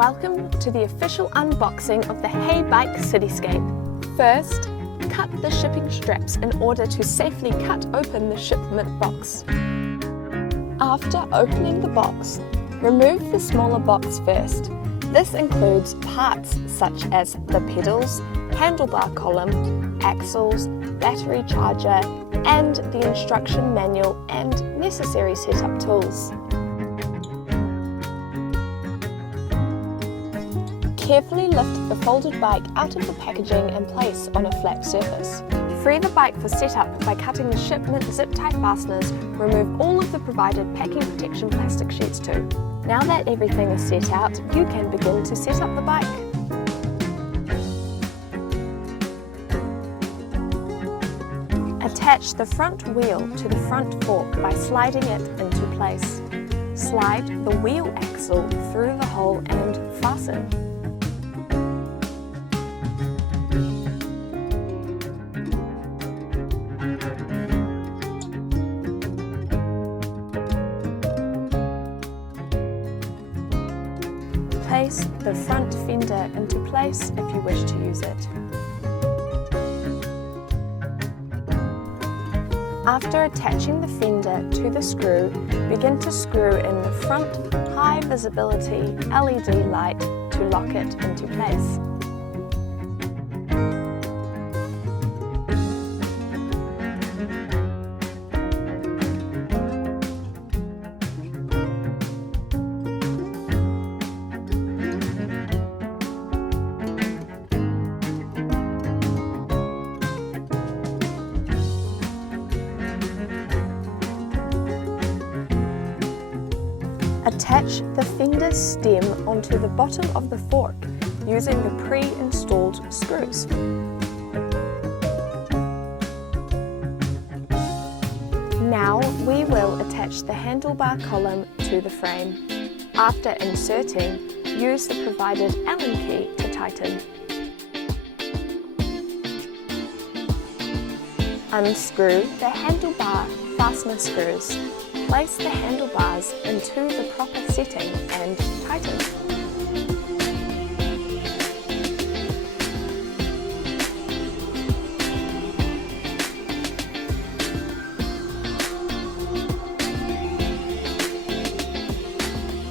Welcome to the official unboxing of the HeyBike Cityscape. First, cut the shipping straps in order to safely cut open the shipment box. After opening the box, remove the smaller box first. This includes parts such as the pedals, handlebar column, axles, battery charger, and the instruction manual and necessary setup tools. Carefully lift the folded bike out of the packaging and place on a flat surface. Free the bike for setup by cutting the shipment zip-tie fasteners. Remove all of the provided packing protection plastic sheets too. Now that everything is set out, you can begin to set up the bike. Attach the front wheel to the front fork by sliding it into place. Slide the wheel axle through the hole and fasten. Place the front fender into place if you wish to use it. After attaching the fender to the screw, begin to screw in the front high visibility LED light to lock it into place. Attach the fender stem onto the bottom of the fork using the pre-installed screws. Now we will attach the handlebar column to the frame. After inserting, use the provided Allen key to tighten. Unscrew the handlebar fastener screws. Place the handlebars into the proper setting and tighten.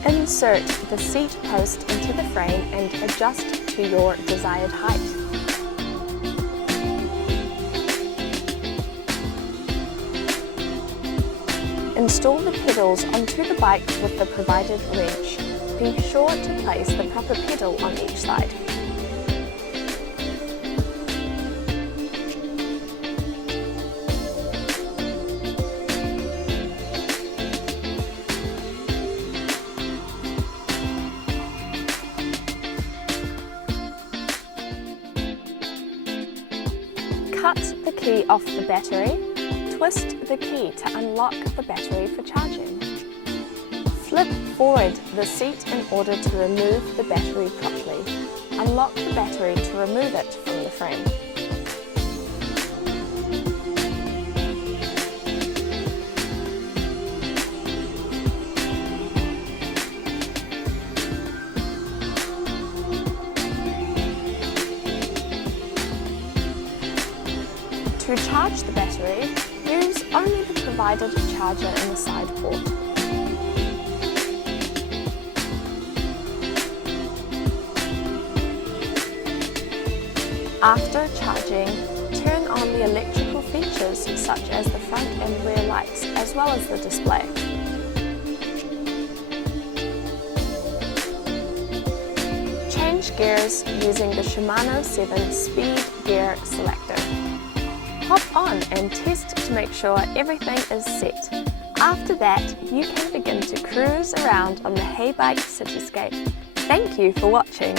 Insert the seat post into the frame and adjust to your desired height. Install the pedals onto the bike with the provided wrench. Be sure to place the proper pedal on each side. Cut the key off the battery. Twist the key to unlock the battery for charging. Flip forward the seat in order to remove the battery properly. Unlock the battery to remove it from the frame. To charge the battery, use only the provided charger in the side port. After charging, turn on the electrical features such as the front and rear lights, as well as the display. Change gears using the Shimano 7 Speed Gear Selector. Hop on and test to make sure everything is set. After that, you can begin to cruise around on the HeyBike Cityscape. Thank you for watching.